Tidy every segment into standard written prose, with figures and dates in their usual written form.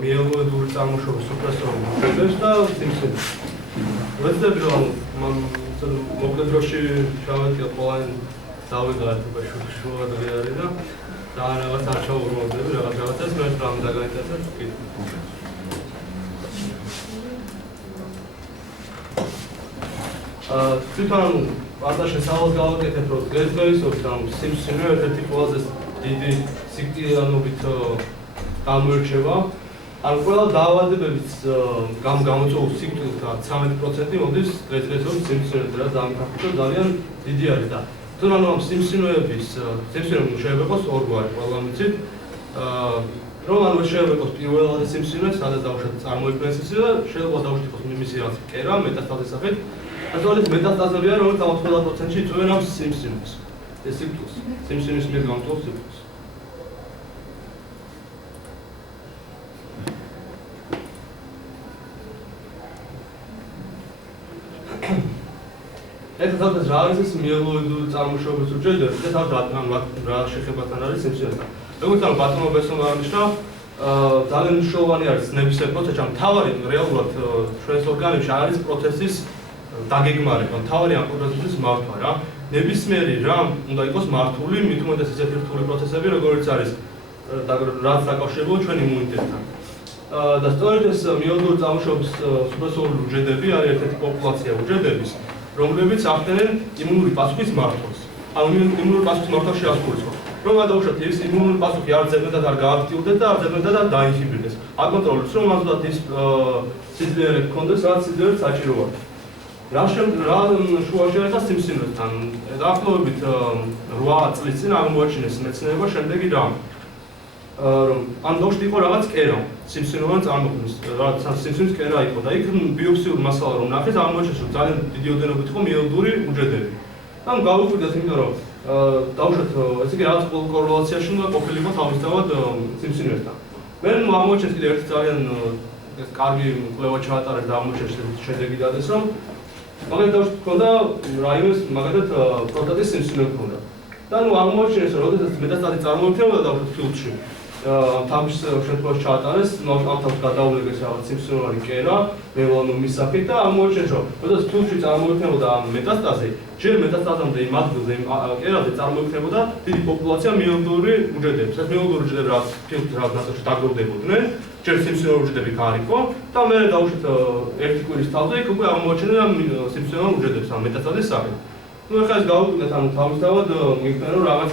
მიელოედური წარმოშობის სუპრესორული უჯრედებს და სიმსივნეს. ვეცდები რომ მოკლედ დროში ჩავეტია ყველანი დავიღალეთ შუა დღე არის და რაღაც არ ჩავურმოვდები რაღაცას მე რამ დაგაინტერესებს კი. თვითონ პარტაში სავალს გავაკეთებ რომ დღესდღეობით ამ სიმსივნე ერთ-ერთი ყველაზე დიდი სიკვდილიანობით გამოირჩევა. ან ყველა დაავადებების გამოწვეულ სიკვდილთან 13% მოდის დღესდღეობით სიმსივნედან და დამახასიათებელია ძალიან დიდი არის და თუნდაც ამ სიმსივნეების სიმსივნე შეიძლება იყოს ორგვარი ყველა მიცით რომ ანუ შეიძლება იყოს პირველადი სიმსივნე სადაც დაუშვათ წარმოიქმნეს ისე და შეიძლება დაუშვათ იყოს მისი რაც კერა მეტასტაზის სახით ასოლის მეტასტაზებია რომელიც 90%-ში იწვევენ ამ სიმსივნეს ეს სიკვდილს სიმსივნის მიერ გამწვავ სიკვდილს ეს თავდაც რა არის ეს მიელოედური წარმოშობის უჯრედები და თავდაც რა შეხებასთან არის სიმსივნესთან. როგორც ამ ბატონო ბესომ აღნიშნა, ძალიან მნიშვნელოვანი არის ნებისმიერ პროცესში, ამ თავარი რეალურად ჩვენს ორგანიზმში არის პროცესის დაგეგმარება, თავარი ამ პროცესის მართვა რა. ნებისმიერი რამ უნდა იყოს მართული, მით უმეტეს ისეთი რთული პროცესები, როგორც არის რაც დაკავშირებულია ჩვენი იმუნიტეტთან. და სწორედ ეს მიელოედური წარმოშობის სუპრესორული უჯრედები არის ერთ-ერთი პოპულაცია უჯრედების რომლებიც ახდენენ იმუნური პასუხის მართვას. ანუ იმუნური პასუხის მართვაში არ გულისხმობს. რომ გადავუშვათ ის იმუნური პასუხი არ ძებნად არ გააქტიურდეს და არ ძებნად და დაინჰიბირდეს. აკონტროლებს რომ ამზადად ის სიძლიერე გქონდეს, რაც სიძლიერე საჭიროა. რა შუაში არის სიმსივნესთან. დაახლოებით 8 წლის წინ აღმოაჩინეს მეცნიერება შემდეგი რამ. რომ ამ დოშტი იყო რაღაც კერა, სიმსივნოვანი წარმოქმნის, რაღაც სიმსივნის კერა იყო და იქ ბიოპსიური მასალა რომ ნახეს, აღმოაჩინეს რომ ძალიან დიდი ოდენობით იყო მიელოედური უჯრედები. ანუ გავუკვირდეთ, იმიტომ რომ დავუშვათ, ესე იგი რაღაც კორელაციაში უნდა ყოფილიყო თავისთავად სიმსივნესთან. მე აღმოაჩინეს კიდევ ერთი ძალიან კარგი კვლევა ჩაატარეს და აღმოჩნეს შედეგი დადეს, რომ მაგალითად დავუშვათ, ქონდა რაიონის მაგალითად პროსტატის სიმსივნე ქონდა. და ნუ აღმოაჩინეს რომ როდესაც მეტასტაზი წარმოიქმნება დავუშვათ ფილტვში თავის შემთხვევაში ჩაატარეს, ამ თავს გადაულეგეს რაღაც სიმსივნოვანი კერა, მელანომის სახით და აღმოაჩინეს რომ როდესაც ფილტვში წარმოიქმნებოდა მეტასტაზი, ჯერ მეტასტაზამდე იმ ადგილზე იმ კერაზე წარმოიქმნებოდა დიდი პოპულაცია მიელოედური უჯრედები. ეს მიელოედური უჯრედები რაც ფილტვში რაღაც ნაწილში დაგროვდებოდნენ, ჯერ სიმსივნოვანი უჯრედები გარიყო და მე დავუშვათ ერთი კვირის თავზე იქ უკვე აღმოაჩინა სიმსივნოვანი უჯრედებს ამ მეტასტაზის სახით. ნუ ახლა ეს გავუკვირდეთ, ანუ თავისთავად მიგხვდა რომ რაღაც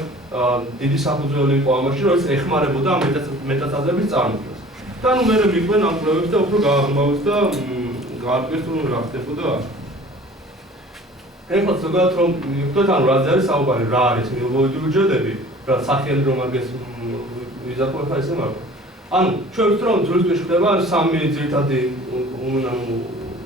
დიდი საფუძველი იყო ამაში, რომ ეს ეხმარებოდა ამ მეტასტაზების წარმოქმნას. და ნუ მე მიყვენ ამ კვლევებს და უფრო გააღრმავეს და გაარკვიეს რომ რა ხდებოდა. ეხლა ზოგადად რომ მივხვდეთ, ანუ რა არის საუბარი, რა არის მიელოედური უჯრედები, რა სახელი რომ მაგას ვიზარყოფა ესე მაგრამ. ანუ ჩვენ ვთქვით რომ ძვლის ხდება სამი ძირითადი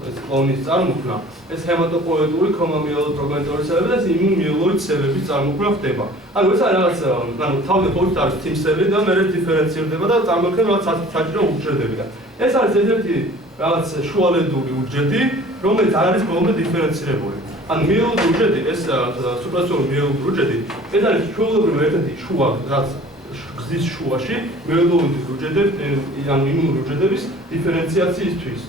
ეს კლონის წარმოქმნა. ეს ჰემატოპოიეტური ქრომომიელოტროგენიტური ცელები და იმუნმიელოიდ ცელების წარმოქმნა ხდება. ანუ ეს არის რაღაც, ანუ თავზე ფოთით არის თიმსები და მერე დიფერენცირდება და წარმოქმნება რაღაც საჭირო უჯრედები და ეს არის ერთ-ერთი რაღაც შუალედური უჯრედი, რომელიც არ არის ბოლომდე დიფერენცირებული. ანუ მიელოედური უჯრედი, ეს სუპრესორული მიელოედური უჯრედი, ეს არის ჩვეულებრივი ერთ-ერთი შუა, რაც გზის შუაში მიელოედური უჯრედების, ანუ იმუნური უჯრედების დიფერენციაციისთვის.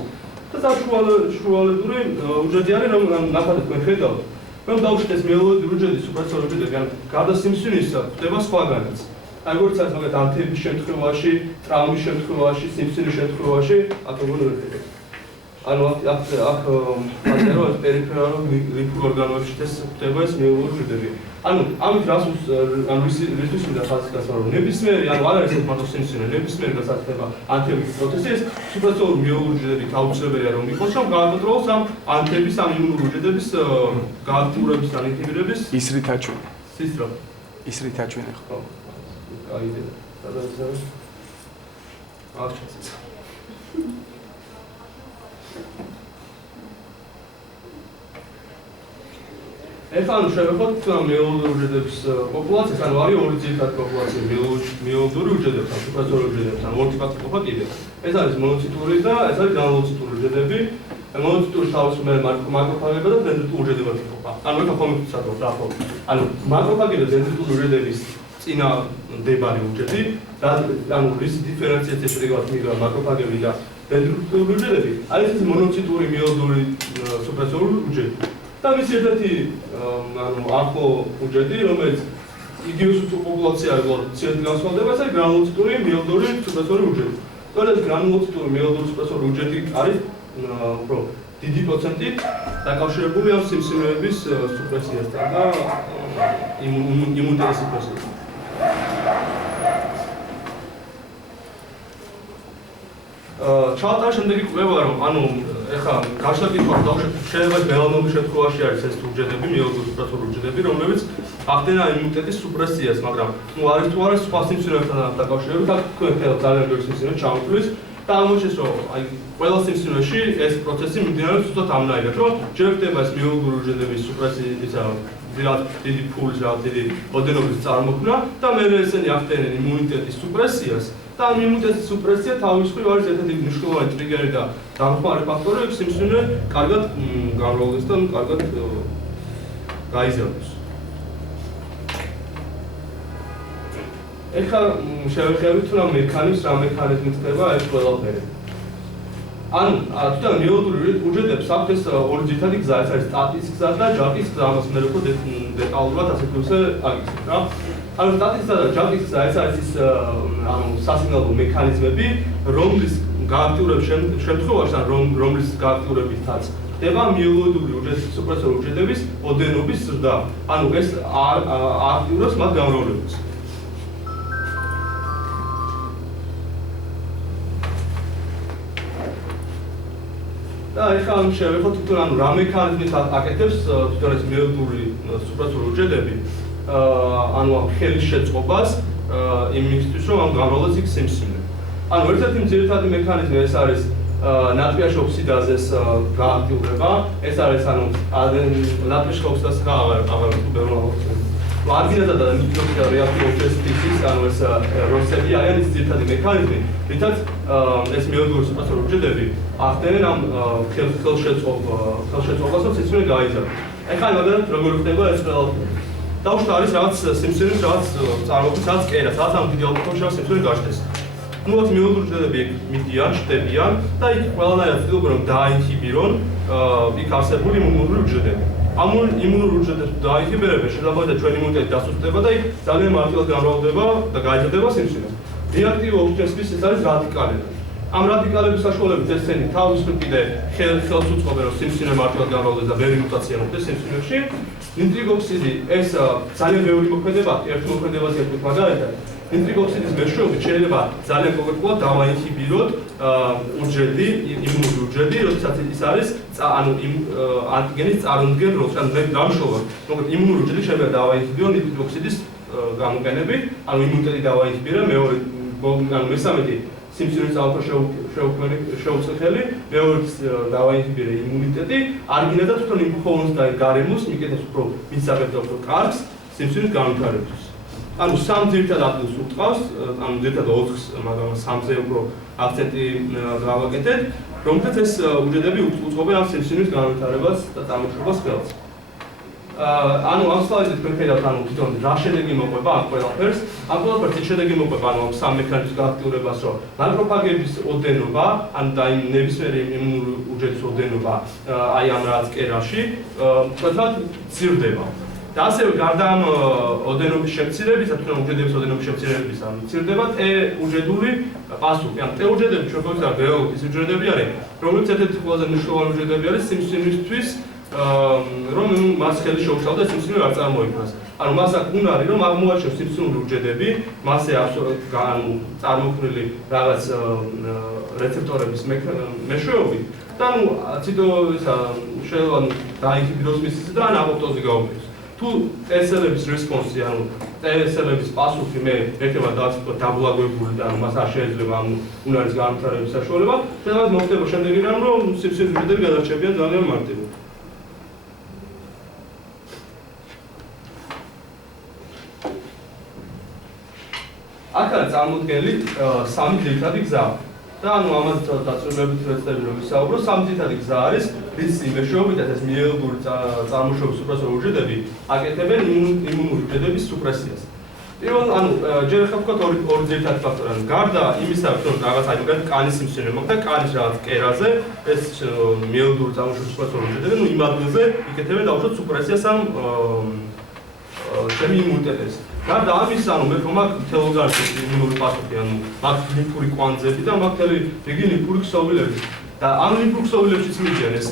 და შუალედური უჯრედი არის, რომ ნახავთ თქვენ ხედავთ, რომ დავუშვათ ეს მიელოედური უჯრედი, სუპრესორული უჯრედი, ან გარდა სიმსივნისა ხდება სხვაგანაც. აი როგორც არის მაგალითად ანთების შემთხვევაში, ტრავმის შემთხვევაში, სიმსივნის შემთხვევაში, აქ როგორ ვერტებს. ანუ აქ აწერო ეს პერიფერულ ლიმფურ ორგანოებში ეს ხდება ეს მიელოედური უჯრედები. ანუ ამით რას ანუ რისთვის უნდა ხაზგას რომ ნებისმიერი ანუ არ არის ეს მარტო სიმსივნე, ნებისმიერი გასართება ანთების პროცესი ეს სუპრესორული მიელოედური უჯრედებით აუცილებელია რომ იყოს, რომ გააკონტროლოს ამ ანთების ამ იმუნური უჯრედების გააქტიურების ან ინჰიბირების ის რით აჩვენე. სისწრაფე. ის რით აჩვენე ხო? აი იდეა. სადაც არის? აღჩენს. ეხლა ანუ შევეხოთ მიელოედური უჯრედების პოპულაციას, ანუ არის ორი ძირითადი პოპულაცია მიელოედური უჯრედების, სუპრესორული უჯრედების, ანუ ორი ტიპად იყოფა კიდევ. ეს არის მონოციტური და ეს არის გრანულოციტური უჯრედები. მონოციტური თავისუფლად მაკროფაგები და დენდრიტული უჯრედები იყოფა. ანუ ეხლა ხომ ვცადოთ რა ხო? ანუ მაკროფაგები და დენდრიტული უჯრედების წინა დებარი უჯრედი და ანუ რის დიფერენციაციის შედეგად მიღება მაკროფაგები და დენდრიტული უჯრედები არის ეს მონოციტური მიელოდური სუპრესორული უჯრედი და მის ერთ-ერთი ანუ ახლო უჯრედი რომელიც იგივე პოპულაცია ცირად განსხვავდება ეს არის გრანულოციტური მიელოდური სუპრესორული უჯრედი. თორემ გრანულოციტური მიელოდური სუპრესორული უჯრედი არის უფრო დიდი პროცენტით დაკავშირებული ამ სიმსივნეების სუპრესიასთან და იმუნიტეტის სუპრესიასთან. ჩაატარა შემდეგი კვლევა რომ ანუ ეხლა გაშლაკითხვას დავუშვებთ შეიძლება მელანომის შემთხვევაში არის ეს უჯრედები მიელოდური სუპრესორული უჯრედები რომლებიც ახდენა იმუნიტეტის სუპრესიას მაგრამ ნუ არის თუ არა სხვა სიმსივნეებთან დაკავშირებით აქ თქვენ ხელთ ძალიან ბევრი სიმსივნე ჩამოთვლის და აღმოჩნდეს რომ აი ყველა სიმსივნეში ეს პროცესი მიმდინარეობს უბრალოდ ამნაირად რომ ჯერ ხდება ეს მიელოდური უჯრედების სუპრესია დიდი ფულის რა დიდი ოდენობის წარმოქმნა და მე ესენი ახდენენ იმუნიტეტის სუპრესიას და იმუნიტეტის სუპრესია თავის მხრივ არის ერთ-ერთი მნიშვნელოვანი ტრიგერი და დამხმარე ფაქტორი სიმსივნე კარგად გამრავლდეს და კარგად გაიზარდოს. ეხლა შევეხებით თუ რა მექანიზმით ხდება ეს ყველაფერი. ანუ თვითონ მიელოდური უჯრედებს აქვს ეს ორი ძირითადი გზა, ეს არის სტატის გზა და ჯაკის გზა, ამას მე უფრო დეტალურად ასე თვისე აგიხსნით რა. ანუ სტატისა და ჯაკის გზა ეს არის ის ანუ სასიგნალო მექანიზმები, რომლის გააქტიურების შემთხვევაში ან რომლის გააქტიურებითაც ხდება მიელოდური უჯრედების სუპრესორული უჯრედების ოდენობის ზრდა. ანუ ეს აქტიურებს მათ გამრავლებას. და ეხლა ამ შევეხოთ თვითონ ანუ რა მექანიზმით აკეთებს თვითონ ეს მიელოდური სუპრესორული უჯრედები ანუ ამ ხელის შეწყობას იმისთვის რომ ამ გამრავლებას იქ სიმსივნე. ანუ ერთ-ერთი ძირითადი მექანიზმი ეს არის ნატრიაშ ოქსიდაზეს გააქტიურება, ეს არის ანუ ნატრიაშ ოქსიდაზს აღარ ვთქვი არგინათა და ნიტროქსიდთა რეაქტიულ სპეციფიკის ანუ ეს როსები არიან ის ძირითადი მექანიზმი, რითაც ეს მიელოდური სუპრესორული უჯრედები ახდენენ ამ ხელშეწყობას რომ სიმსივნე გაიზარდოს. ეხლა მაგალითად როგორ ხდება ეს ყველაფერი. დავუშვათ არის რაღაც სიმსივნის რაღაც წარმოქმნის რაღაც კერა, სადაც ამ დიდი ალკოჰოლში სიმსივნე გაჩნდეს. ნუ აქ მიელოდური უჯრედები მიდიან, ჩნდებიან და იქ ყველანაირად ცდილობენ რომ დააინჰიბირონ იქ არსებული იმუნური უჯრედები. ამ იმუნურ უჯრედებს დააინჰიბირებენ შეიძლება და ჩვენი იმუნიტეტი დასუსტდება და იქ ძალიან მარტივად გამრავლდება და გაიზარდება სიმსივნე. რეაქტიული ოქსიდაზის ეს არის რადიკალები. ამ რადიკალების საშუალებით ესენი თავის მხრივ კიდე ხელს უწყობენ რომ სიმსივნე მარტივად გამრავლდეს და ბევრი მუტაცია მოხდეს სიმსივნეში. ნიტრიკ ოქსიდი ეს ძალიან ბევრი მოქმედება, ერთ მოქმედებაზე ვთქვით მაგალითად. ნიტრიკ ოქსიდის მეშვეობით შეიძლება ძალიან კონკრეტულად დავაინჰიბიროთ უჯრედი, იმუნური უჯრედი, როდესაც ის არის ანუ ანტიგენის წარმოდგენ როლს, ან დამშოვოთ. მოკლედ იმუნური უჯრედი შეიძლება დავაინჰიბიროთ ნიტრიკ ოქსიდის გამოყენებით, ანუ იმუნიტეტი დავაინჰიბირა, მეორე ანუ მესამედი სიმსივნის ალფა შეუცვლელი, მეორეც დავაინჰიბირე იმუნიტეტი, არგინა და თვითონ იმუნოს და გარემოს მიკეთებს უფრო მისაღებდა უფრო კარგს სიმსივნის განვითარებისთვის. ანუ სამ ძირითად ადგილს უწყავს, ანუ ძირითად 4-ს, მაგრამ 3-ზე უფრო აქცენტი გავაკეთეთ, რომლითაც ეს უჯრედები უწყობენ ამ სიმსივნის განვითარებას და წარმოშობას ხელს. ანუ ამ სლაიდზე თქვენ ხედავთ ანუ თვითონ რა შედეგი მოყვება ამ ყველაფერს. ამ ყველაფერს ის შედეგი მოყვება ანუ ამ სამ მექანიზმის გააქტიურებას, რომ მაკროფაგების ოდენობა, ანუ და იმ ნებისმიერი იმუნური უჯრედის ოდენობა აი ამ რაღაც კერაში, ყველათ ცირდება. და ასევე გარდა ამ ოდენობის შემცირებისა, თვითონ უჯრედების ოდენობის შემცირებისა, მცირდება ტე უჯრედური პასუხი. ან ტე უჯრედები ჩვენ გვქონდა გეოლოგიის უჯრედები არის, რომლებიც ერთ-ერთი ყველაზე მნიშვნელოვანი უჯრედები არის სიმსივნისთვის რომ მას ხელი შეუშალდა სიმსივნე არ წარმოიქმნას. ანუ მას აქვს უნარი რომ აღმოაჩენოს სიმსივნური უჯრედები, მასზე აქვს ანუ წარმოქმნილი რაღაც რეცეპტორების მეშვეობით და ანუ ციტო ისა შეიძლება დაინჰიბიროს მის და ან აპოპტოზი გაუქმდეს. თუ ტესელების რესპონსი, ანუ ტესელების პასუხი მე ერთება დაბლაგებული და მას არ შეიძლება ამ უნარის განვითარების საშუალება, შეიძლება მოხდება შემდეგი რამ, რომ სიმსივნის უჯრედები გადარჩებიან ძალიან მარტივად. აქ არის წარმოდგენილი სამი ძირითადი გზა. და ანუ ამაზე დაწვრილებით ვეცდები რომ ვისაუბრო, სამი ძირითადი გზა არის, რის მეშვეობითაც ეს მიელოდური წარმოშობის სუპრესორული უჯრედები აკეთებენ იმუნური უჯრედების სუპრესიას. პირველ ანუ ჯერ ახლა ვთქვათ ორი ძირითადი ფაქტორი. ანუ გარდა იმისა, რომ რაღაც აი მაგალითად კანის სიმსივნე მოხდა, კანის რაღაც კერაზე ეს მიელოდური წარმოშობის სპეციფიკურ უჯრედები, იმ ადგილზე იკეთებენ დაუშვათ სუპრესიას ამ ჩემი იმუნიტეტის. გარდა ამისა, ანუ მე მაქვს თელოგარში იმუნური პასუხი, ანუ მაქვს ლიმფური კვანძები და მაქვს რიგი ლიმფური ქსოვილები. და ამ ლიმფურ ქსოვილებშიც მიდიან ეს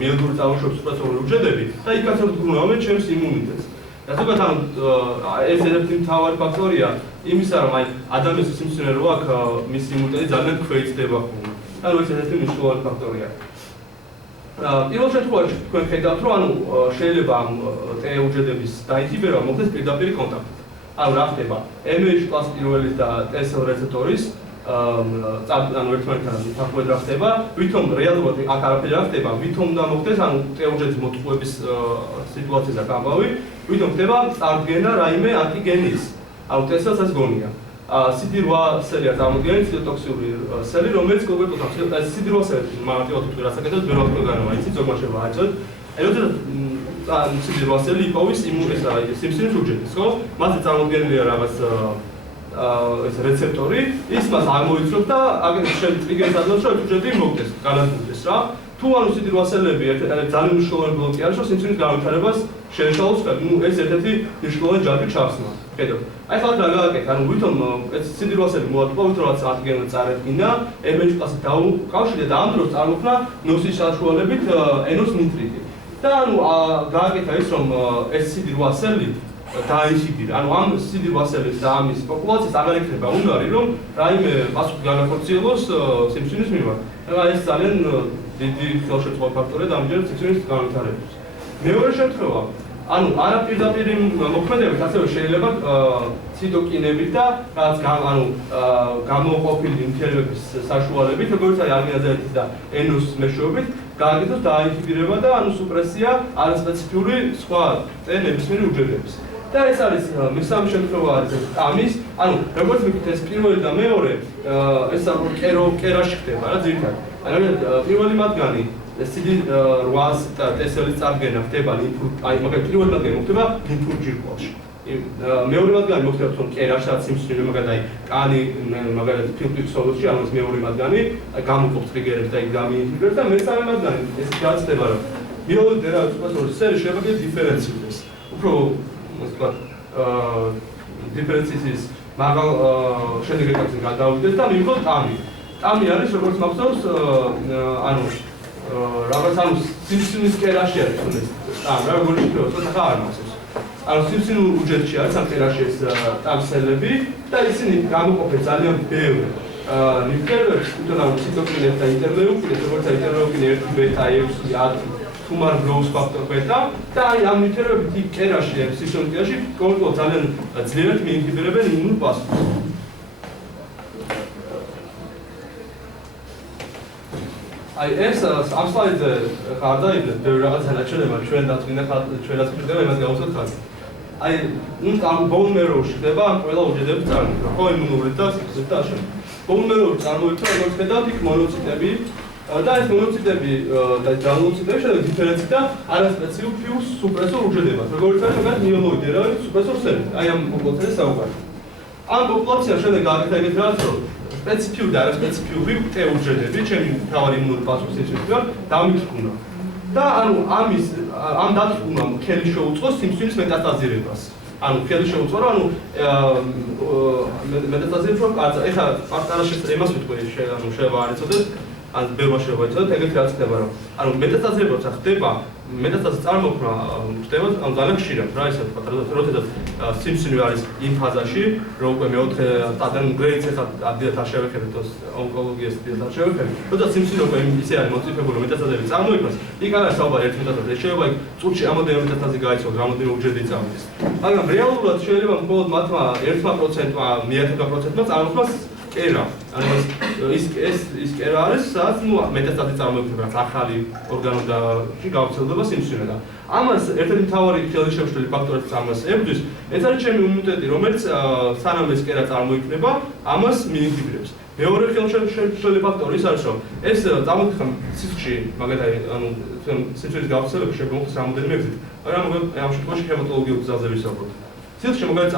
მიელოდური წარმოშობის სპეციფიკური უჯრედები და იქაც ვდგუნავენ ჩემს იმუნიტეტს. და ზოგადად ანუ ეს ერთ-ერთი მთავარი ფაქტორია იმისა, რომ აი ადამიანის სიმსივნე რო აქვს მის იმუნიტეტი ძალიან ქვეითდება ხოლმე. ანუ ეს ერთ-ერთი მნიშვნელოვანი ფაქტორია. პირველ შემთხვევაში თქვენ ხედავთ, რომ ანუ შეიძლება ამ ტე უჯრედების დაინჰიბირება მოხდეს პირდაპირ კონტაქტით. ანუ რა ხდება? MH კლას პირველის და T-cell რეცეპტორის ანუ ერთმანეთთან უთანხმოებით რა ხდება? ვითომ რეალურად აქ არაფერი არ ხდება, ვითომ უნდა მოხდეს ანუ ტე უჯრედის მოტყუების სიტუაციაზე გამავი, ვითომ ხდება წარდგენა რაიმე ანტიგენის. ანუ T-cell-ს ეს გონია. CD8 სელია წარმოადგენს ციტოტოქსიური სელი, რომელიც კონკრეტულად CD8 სელი მარტივად თუ რასაკეთებს, ვერ ვთქვი განმაიცით, ზოგადად შევააჭროთ. ანუ CD8 სელი იპოვის იმუნის სიმსივნის უჯრედს, ხო? მასზე წარმოდგენილია რაღაც ეს რეცეპტორი, ის მას აღმოიცნობს და აგენ ტრიგერს აძლევს, რომ უჯრედი მოვდეს, განადგურდეს რა. თუ ანუ CD8 სელები ძალიან მნიშვნელოვანი ბლოკი არის, რომ სიმსივნის განვითარებას შეეშალოს, ну ეს ერთ-ერთი მნიშვნელოვანი ჯამი ჩახსნა. ხედავთ. აი ხალხ რა გააკეთე, ანუ ვითომ ეს CD8 სელი მოატყვა, ვითომ რაც ანტიგენი წარედგინა, MH კლასი დაუკავშირდა და ამ დროს წარმოქმნა ნოსის საშუალებით ენოს ნიტრიტი. და ანუ გააკეთა ის, რომ ეს CD8 სელი დაინჰიბირა. ანუ ამ CD8 სელის და ამის პოპულაციას აღარ იქნება უნარი, რომ რაიმე პასუხი განახორციელოს სიმსივნის მიმართ. და ეს ძალიან დიდი ხელშეწყობა ფაქტორია დამჯერად სიმსივნის განვითარებას. მეორე შემთხვევა, ანუ არაპირდაპირი მოქმედებით ასევე შეიძლება ციტოკინებით და რაც ანუ გამოყოფილი ნივთიერებების საშუალებით, როგორც აი არგინაზერის და ენოს მეშვეობით, გააკეთოს დაინჰიბირება და ანუ სუპრესია არასპეციფიური სხვა ნებისმიერი უჯრედების. და ეს არის მესამე შემთხვევა არის ამის, ანუ როგორც ვიქით ეს პირველი და მეორე ეს კერაში ხდება რა ძირითადად. ანუ პირველი მათგანი CD8 და T-cell-ის წარდგენა ხდება ლიმფურ, აი მაგალითად პირველი მათგანი მოხდება ლიმფურ ჯირკვალში. მეორე მათგანი მოხდება თვითონ კერაში, რაც სიმსივნე მაგალითად აი კანი მაგალითად ფილტვით სოლუსში, ანუ ეს მეორე მათგანი გამოყოფს ტრიგერებს და იქ გამიინჰიბირებს და მესამე მათგანი ეს გაცდება რომ მიოლოდი რა სპეციფიკური სერი შეიძლება დიფერენციდეს. უფრო ასე ვთქვათ დიფერენციის მაგალ შედეგებში გადავიდეს და მივიღოთ ტამი. ტამი არის როგორც მახსოვს ანუ რაღაც ანუ სიმსივნის კერაში არის თუნდაც ტამ რა როგორი შეიძლება ცოტა არ მახსოვს. ანუ სიმსივნურ უჯრედში არის ამ კერაში ეს ტამსელები და ისინი გამოყოფენ ძალიან ბევრ ნივთიერებებს, თვითონ ანუ ციტოკინებს და ინტერლეუკინებს, როგორც ინტერლეუკინი 1 ბეტა 6 10 თუმარ growth factor beta და აი ამ ნივთიერებებით იქ კერაში სისტემაში კონკრეტულად ძალიან ძლიერად მიინჰიბირებენ იმუნურ პასუხს. აი ეს ამ სლაიდზე ხარ დაიდგეთ ბევრი რაღაცა ნაჩვენება ჩვენ დაწვინა ჩვენაც ხდება იმას გავუსვათ ხარ. აი ნუ ამ bone marrow-ში ხდება ამ ყველა უჯრედების წარმოქმნა, ხო იმუნური და სიკვდილით და ასე. bone marrow-ში წარმოიქმნა როგორც ხედავთ იქ მონოციტები და ეს მონოციტები და გრანულოციტები შეიძლება დიფერენცირდა არასპეციფიურ სუპრესორ უჯრედებას, როგორც არის მაგალითად მიელოიდი რა არის სუპრესორ სელი. აი ამ პოპულაციაზე საუბარი. ამ პოპულაციაში შეიძლება გააკეთა ეგეთ რაღაც რომ სპეციფიური და არასპეციფიური ტე უჯრედები, ჩემი მთავარი იმუნური პასუხის შეჭრა დამიწყუნა. და ანუ ამის ამ დათრგუნვამ ხელი შეუწყო სიმსივნის მეტასტაზირებას. ანუ ხელი შეუწყო რომ ანუ მეტასტაზირება კარცა. ეხლა პარტნიორში იმას ვიტყვი ანუ შეიძლება არ იცოდეთ ან ბევრმა შეიძლება იცოდეთ ეგეთი რაც ხდება რომ ანუ მეტასტაზირება როცა ხდება მეტასტაზის წარმოქმნა ხდება ანუ ძალიან ხშირად რა ისე ვთქვათ როდესაც სიმსივნე არის იმ ფაზაში რომ უკვე მეოთხე სტადიონ გრეიდს ეხლა ადვილად არ შევეხებთ ონკოლოგიას ადვილად არ შევეხებთ როდესაც სიმსივნე უკვე ისე არის მოციფებული რომ მეტასტაზები წარმოიქმნას იქ არის საუბარი ერთ მეტასტაზზე შეიძლება იქ წუთში ამოდენე მეტასტაზი გაიცვალოს რამოდენიმე უჯრედი წავიდეს მაგრამ რეალურად შეიძლება მხოლოდ მათმა 1%-მა მიათექა პროცენტმა წარმოქმნას კერა. ანუ ის კერა არის, სადაც ნუ მეტასტაზი წარმოიქმნება, რაც ახალი ორგანოდაში გავრცელდება სიმსივნე და ამას ერთ-ერთი მთავარი ხელშეშლილი ფაქტორიც ამას ებრძვის, ეს არის ჩემი იმუნიტეტი, რომელიც სანამ ეს კერა წარმოიქმნება, ამას მიინჰიბირებს. მეორე ხელშეშლილი ფაქტორი ის არის, რომ ეს წარმოიქმნა სისხლში, მაგალითად, ანუ სიმსივნის გავრცელება შემოგხდეს რამოდენიმე გზით. მაგრამ ამ შემთხვევაში ჰემატოლოგიურ გზაზე ვისაუბროთ. სიცხეში მაგალითად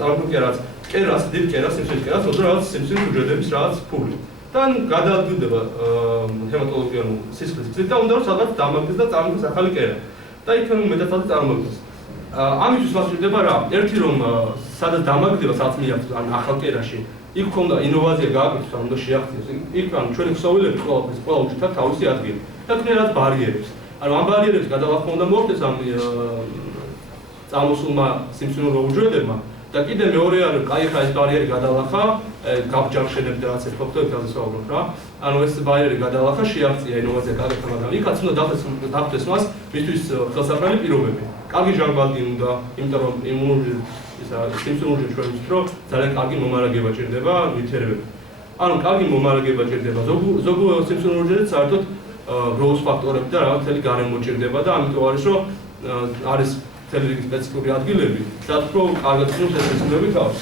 წარმოქმნილია რაც კერას, დიდ კერას, სიმსივნის კერას, ოდნავ რაღაც სიმსივნის უჯრედების რაღაც ფული. და გადაადგილდება ჰემატოლოგიურ სისხლის გზით და უნდა რომ სადღაც დამაგდეს და წარმოქმნას ახალი კერა. და იქ მეტასტაზი წარმოქმნას. ამისთვის მას ჭირდება რა? ერთი რომ სადაც დამაგდება, სადაც მიაღწევს ან ახალ კერაში, იქ ქონდა ინოვაცია გააკეთოს, ან უნდა შეაღწიოს. იქ ან ჩვენი ქსოვილები ყველა უჯრედს აქვს თავისი ადგილი. და თქვენ რაც ბარიერებს. ანუ ამ ბარიერებს გადალახვა უნდა მოხდეს ამ წარმოსულმა სიმსივნურ უჯრედებმა და კიდე მეორე არის კაი ხა ეს ბარიერი გადალახა, გაბჯახშენებს და რაც ეს ფაქტობრივად დასავლოთ რა. ანუ ეს ბარიერი გადალახა შეაღწია ინოვაცია გააკეთა, მაგრამ იქაც უნდა დაფტეს მას მისთვის ხელსაყრელი პირობები. კარგი ჟანგბადი უნდა, იმიტომ რომ იმუნური სიმსივნური ჩვენ ვიცით რომ ძალიან კარგი მომარაგება ჭირდება ნივთიერებები. ანუ კარგი მომარაგება ჭირდება. ზოგ სიმსივნურ უჯრედს საერთოდ growth ფაქტორები და რაღაც თელი გარემო ჭირდება და ამიტომ არის რომ არის თელი რიგი სპეციფიკური ადგილები, სადაც უფრო კარგად ცნობს ეს სიმსივნები თავს.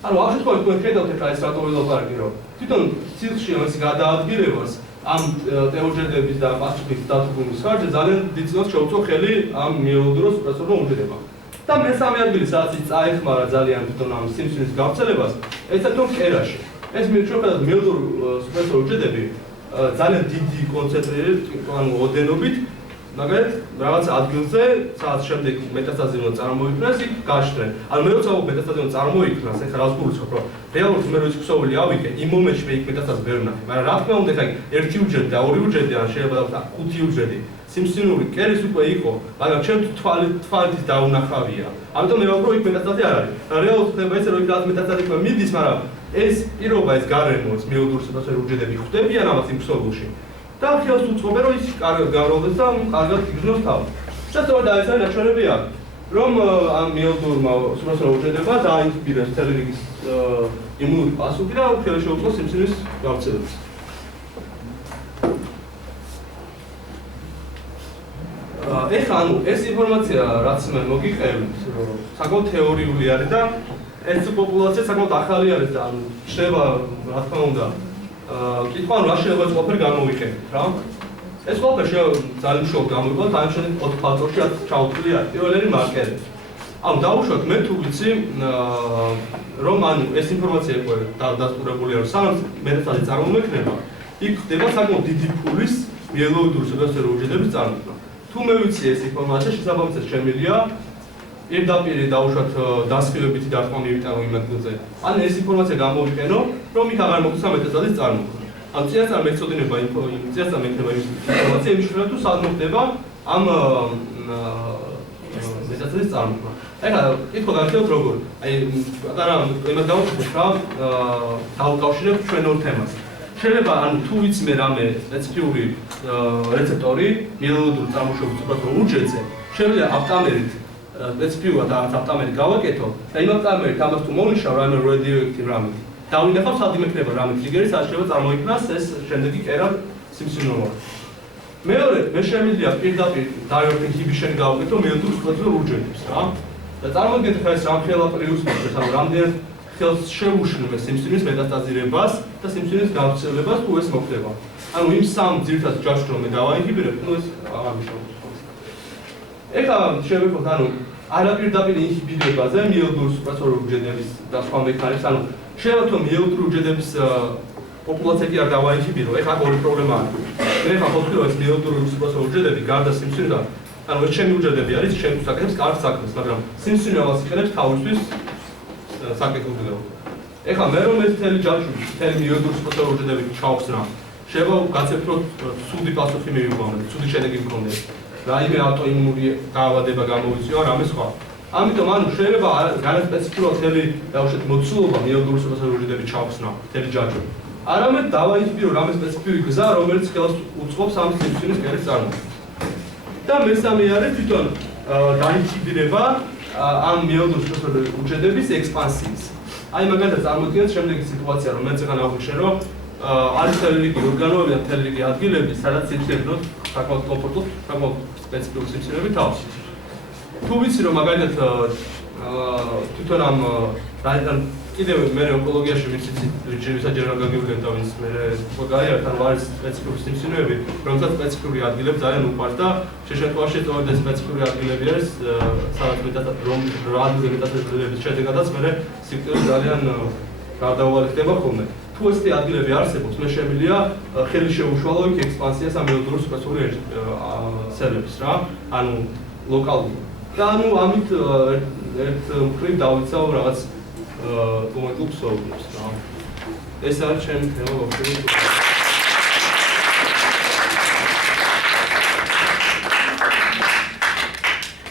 ანუ ამ შემთხვევაში თქვენ ხედავთ ახლა ეს რატო ველაპარაკი რომ თვითონ სიცხეში ამას გადაადგილებას ამ ტეოჯრედების და პასუხის დათრგუნის ხარჯზე ძალიან დიდ წინას შეუწყო ხელი ამ მიელოდუროს სუპრესორულ უჯრედებმა. და მესამე ადგილი სადაც წაეხმარა ძალიან თვითონ ამ სიმსივნის გავრცელებას, ეცად რომ კერაში. ეს მიუხედავად მიელოდურ სუპრესორულ უჯრედები ძალიან დიდი კონცენტრირებით, ანუ ოდენობით, მაგალითად რაღაც ადგილზე, სადაც შემდეგ მეტასტაზი უნდა წარმოიქმნას, იქ გაშრენ. ანუ მე როცა მეტასტაზი უნდა წარმოიქმნას, ეხლა რას გულისხმობ, რომ რეალურად მე როცა ქსოვილი ავიკე, იმ მომენტში მე იქ მეტასტაზი ვერ ვნახე. მაგრამ რა თქმა უნდა, ეხლა ერთი უჯრედი და ორი უჯრედი, ან შეიძლება და ხუთი უჯრედი სიმსივნური კერის უკვე იყო, მაგრამ ჩემ თვალით დაუნახავია. ამიტომ მე ვაუბრობ იქ მეტასტაზი არ არის. რეალურად ხდება ესე, რომ იქ რაღაც მეტასტაზი უკვე მიდის, მაგრამ ეს პირობა ეს გარემოც მიელოდური სუპრესორული უჯრედები ხვდებიან ამას იმ ქსოვილში. და ხელს უწყობენ რომ ის კარგად გავრცელდეს და კარგად იგრძნოს თავს. და სწორედ ეს არის ნაჩვენები აქ, რომ ამ მიელოდურმა სუპრესორულ უჯრედებმა დაინსპირეს მთელი რიგი იმუნური პასუხი და ხელს შეუწყო სიმსივნის გავრცელებას. ეხლა ანუ ეს ინფორმაცია რაც მე მოგიყევით, საკმაოდ თეორიული არის და ეს პოპულაცია საკმაოდ ახალი არის და ანუ შეიძლება რა თქმა უნდა კითხვა რა შეიძლება ეს ყველაფერი გამოვიყენოთ რა. ეს ყველაფერი ძალიან მშრალ გამოვიყენოთ, ან შეიძლება 4 ფაქტორში ჩავთვლი არის. პირველი არის მარკერები. ანუ დავუშვათ მე თუ ვიცი რომ ანუ ეს ინფორმაცია იყო დასტურებულია რომ სანამ მეტასტაზი წარმომექნება, იქ ხდება საკმაოდ დიდი ფულის მიელოდური სუპრესორული უჯრედების წარმოქმნა. თუ მე ვიცი ეს ინფორმაცია, შესაბამისად შემიძლია პირდაპირ დავუშვათ დასხივებითი დარტყმა მივიტანო იმ ადგილზე. ან ეს ინფორმაცია გამოვიყენო, რომ იქ აღარ მოხდეს მეტასტაზის წარმოქმნა. ანუ წინასწარ მეცოდინება წინასწარ მექნება ინფორმაცია იმ შემთხვევაში თუ სად მოხდება ამ მეტასტაზის წარმოქმნა. ეხლა კითხვა გახსოვთ როგორ? აი პატარა იმას დავუშვათ რა დავუკავშირებ ჩვენ ორ თემას. შეიძლება ანუ თუ ვიცი მე რამე სპეციფიური რეცეპტორი მიელოდური წარმოშობის სუპრესორულ უჯრედზე, შეიძლება აპტამერით სპეციფიურად აპტამერი გავაკეთო და იმ აპტამერით ამას თუ მოვნიშნავ რამე რადიოაქტივ რამით. დავინახავ სად იმექნება რამე ტრიგერი, სად შეიძლება წარმოიქმნას ეს შემდეგი კერა სიმსივნურულად. მეორე, მე შემიძლია პირდაპირ direct inhibition გავაკეთო მიელოდურ სუპრესორულ უჯრედებს რა. და წარმოგიდგენთ ხა ეს რამ ხელა პრიუსმობს, ანუ რამდენად ხელს შეუშლება სიმსივნის მეტასტაზირებას და სიმსივნის გავრცელებას თუ ეს მოხდება. ანუ იმ სამ ძირითად ჯაშს რომ მე დავაინჰიბირებ, ნუ ეს აღარ მიშოვებს. ეხლა შევეფოთ ანუ არაპირდაპირ ინჰიბირებაზე მიელოდური სუპრესორული უჯრედების და სხვა მექანიზმს, ანუ შეიძლება თუ მიელოდური უჯრედების პოპულაცია კი არ დავაინჰიბირო, ეხლა ორი პრობლემა არის. მე ხა ვთქვი რომ ეს მიელოდური სუპრესორული უჯრედები გარდა სიმსივნიდან, ანუ ეს ჩემი უჯრედები არის, ჩემთვის აკეთებს კარგ საქმეს, მაგრამ სიმსივნე ამას იყენებს თავისთვის საკეთებდღეო. ეხლა მე რომ ეს მთელი ჯაჭვი, მთელი მიელოდური სუპრესორული უჯრედები ჩავხსნა, შეიძლება გაცეpt რომ ცუდი პასუხი მივიყვანო, ცუდი შედეგი მქონდეს. რაიმე ავტოიმუნური დაავადება გამოვიწვია, რამე სხვა. ამიტომ ანუ შეიძლება განსპეციფიკურად მთელი დავუშვათ მოცულობა მიელოდური სუპრესორული უჯრედები ჩავხსნა, მთელი ჯაჭვი. არამედ დავაინჰიბირო რამე სპეციფიკური გზა, რომელიც ხელს უწყობს ამ სიმსივნის კერის წარმოქმნას. და მესამე არის თვითონ დაინჰიბირება ამ მიელოდური სუპრესორული უჯრედების ექსპანსიის. აი მაგალითად წარმოიდგინეთ შემდეგი სიტუაცია, რომ მე წეგან აღვნიშნე, რომ არის მთელი რიგი ორგანოები და მთელი რიგი ადგილები, სადაც სიმსივნეებს საკმაოდ კომფორტულად, საკმაოდ სპეციფიკური სიმსივნეები თავს. თუ ვიცი რომ მაგალითად თვითონ ამ კიდევ მე ონკოლოგიაში ვიცით ვისაჯერ რა გაგივლებ და ვინც მე გაიარეთ ან არის სპეციფიკური სიმსივნეები, რომელსაც სპეციფიკური ადგილები ძალიან უყვარს და შეშეთქვაში სწორედ ეს სპეციფიკური ადგილები არის, სადაც მეტად რომ რა ადგილები მეტად შედეგადაც მე სიმპტომები ძალიან გარდაუვალი ხდება ხოლმე. თუ ესეთი ადგილები არსებობს, მე შემიძლია ხელი შეუშვალო იქ ექსპანსიას ამ ელოდური სპეციფიკური სელების რა, ანუ ლოკალური. და ანუ ამით ერთ მხრივ დავიცავ რაღაც კომენტ კლუბს ვაუბრებს რა. ეს არის ჩემი თემა ვაფშე.